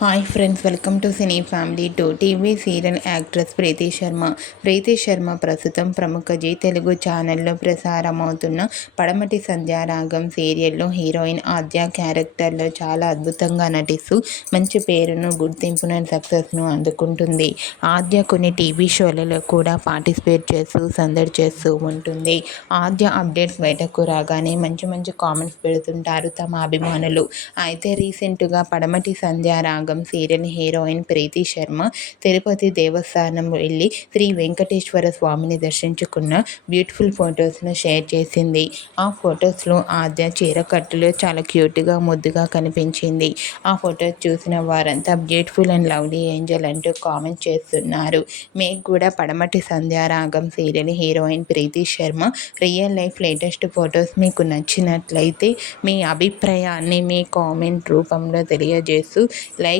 Hi friends welcome to cine family two TV serial actress Preethi Sharma Preethi Sharma ప్రస్తుతం ప్రముఖ G Telugu ఛానల్లో ప్రసారమవుతున్న పడమటి సంధ్యారాగం సీరియల్లో హీరోయిన్ ఆద్య క్యారెక్టర్లో చాలా అద్భుతంగా నటిస్తూ మంచి పేరును గుర్తింపును సక్సెస్ను అందుకుంటుంది. ఆద్య కొన్ని టీవీ షోలలో కూడా పార్టిసిపేట్ చేస్తూ సందడి చేస్తూ ఉంటుంది. ఆద్య అప్డేట్స్ బయటకు రాగానే మంచి మంచి కామెంట్స్ పెడుతుంటారు తమ అభిమానులు. అయితే రీసెంట్గా పడమటి సంధ్యారాగం భాగం సీరియల్ హీరోయిన్ ప్రీతి శర్మ తిరుపతి దేవస్థానం వెళ్ళి శ్రీ వెంకటేశ్వర స్వామిని దర్శించుకున్న బ్యూటిఫుల్ ఫొటోస్ను షేర్ చేసింది. ఆ ఫొటోస్లో ఆద్య చీరకట్టులో చాలా క్యూట్గా ముద్దుగా కనిపించింది. ఆ ఫొటోస్ చూసిన వారంతా బ్యూటిఫుల్ అండ్ లవ్లీ ఏంజల్ అంటూ కామెంట్ చేస్తున్నారు. మీకు కూడా Padamati Sandhyaragam serial heroine Preethi Sharma real life latest photos మీకు నచ్చినట్లయితే మీ అభిప్రాయాన్ని మీ కామెంట్ రూపంలో తెలియజేస్తూ లైక్